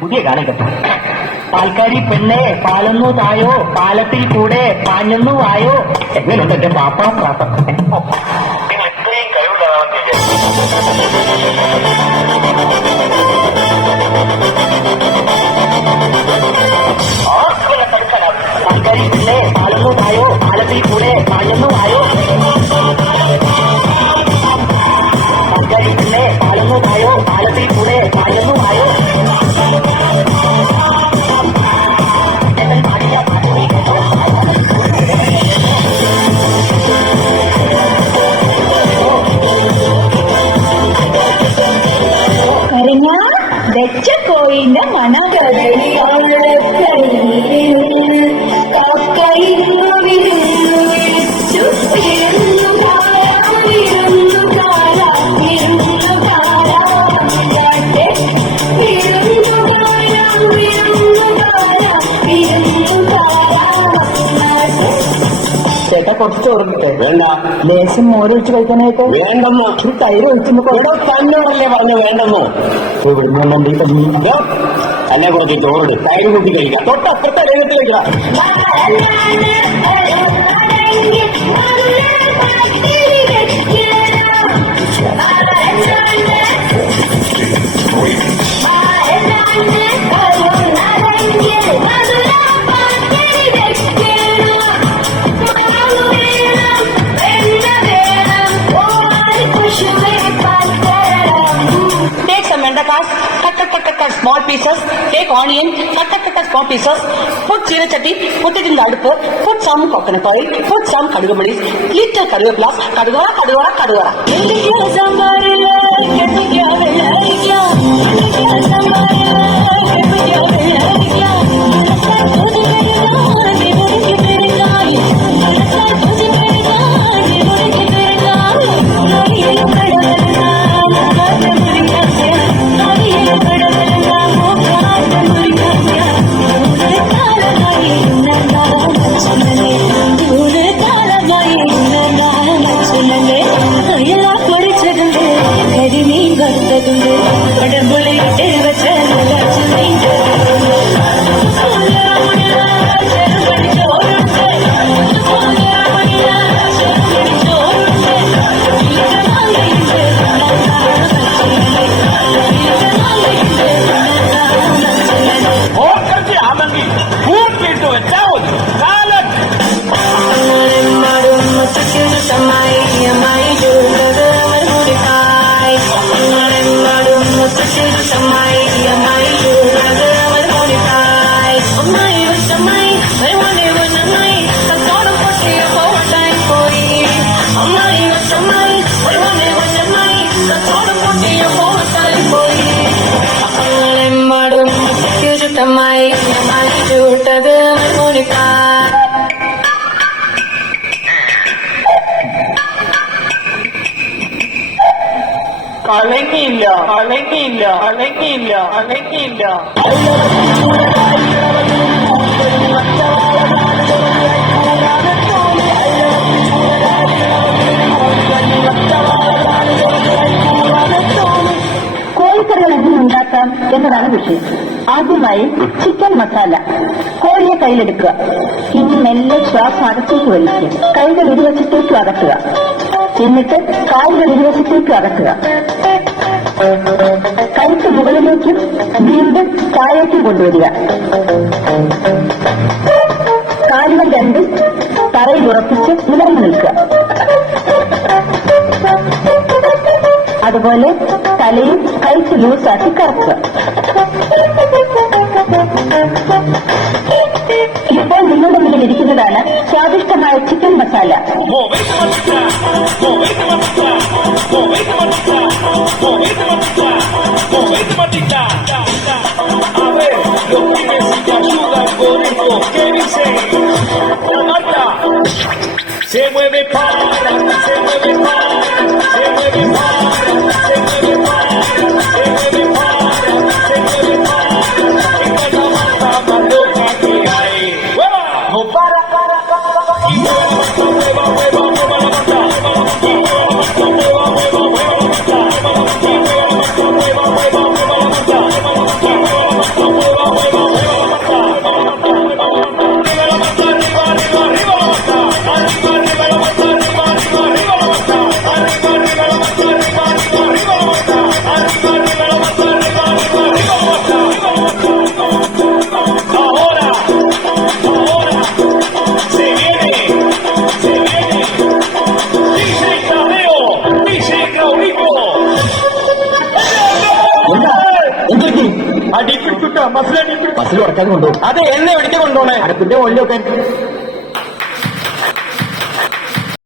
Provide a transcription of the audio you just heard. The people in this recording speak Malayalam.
പുതിയ ഗാനം കേട്ടോ. പാൽക്കാരി പെണ്ണെ പാലൊന്നു തായോ, പാലത്തിൽ കൂടെ പാഞ്ഞൊന്നു ആയോ. എങ്ങനെയുണ്ട് എന്റെ പാപ്പാ പ്രാസം? പാൽക്കാരി പെണ്ണെ പാലൊന്നു തായോ, പാലത്തിൽ കൂടെ പാഞ്ഞൊന്നു ആയോ. പാൽക്കാരി പെണ്ണെ പാലൊന്നു തായോ, പാലത്തിൽ കൂടെ പാഞ്ഞൊന്നു ആയോ. വെച്ച കോയിന്റെ മണകടലി ചേട്ടാ കുറച്ച് ചോറിട്ട് വേണ്ട. ലേശം മോരൊഴിച്ച് കഴിക്കാനായിട്ട് വേണ്ടെന്നോ? തൈര് ഒഴിച്ചുമ്പോ തന്നോടല്ലേ പറഞ്ഞു വേണ്ടെന്നോ? അല്ലെ കുറച്ച് ചോറിട്, തൈര് കൂട്ടി കഴിക്കാം. തൊട്ടപ്പുറത്തെ രംഗത്ത് കഴിക്കാം. Small pieces, take onion, cut small pieces, put jeera chatti, put it in the adupu, put some coconut oil, put some kadugumadis, little kadugulas, kadugara. അലങ്ങിയില്ല. കോഴിക്കറികൾ എങ്ങനെ ഉണ്ടാക്കാം എന്നതാണ് വിഷയം. ആദ്യമായി ചിക്കൻ മസാല. കോഴിയെ കയ്യിലെടുക്കുക. ഇനി മെല്ലെ ശ്വാസം അകത്തേക്ക് വലിക്കുക. കൈകൾ ഇരുവശത്തേക്ക് അകത്തുക. എന്നിട്ട് കാലുകൾ ഇരുവശത്തേക്ക് അകത്തുക. കൈക്ക് മുകളിലേക്കും വീണ്ടും താഴേക്കും കൊണ്ടുവരിക. കാലുകൾ രണ്ടും തറയിൽ ഉറപ്പിച്ച് നിലർന്നു നിൽക്കുക. അതുപോലെ തലയും കൈക്ക് ലൂസാക്കി കറക്കുക. ഇപ്പോൾ നിങ്ങളുടെ മുന്നിൽ ഇരിക്കുന്നതാണ് സ്വാദിഷ്ടമായ chicken masala. Se mueve para, se mueve para, se mueve para, se mueve para, se mueve para, se mueve para, esta es la mata más loca que hay. ¡Hueva! ¡No para! Y mueva la mata, mueva la mata. ആ ഡീപ്പിട്ടുട്ടോ ബസ്സിലെ ഡീപ്പിട്ടു ബസ്സിൽ ഉറക്കാതെ കൊണ്ടുപോകും. അത് എന്നെ ഒഴിച്ചു കൊണ്ടുപോണേ അടുപ്പിന്റെ മുകളിലൊക്കെ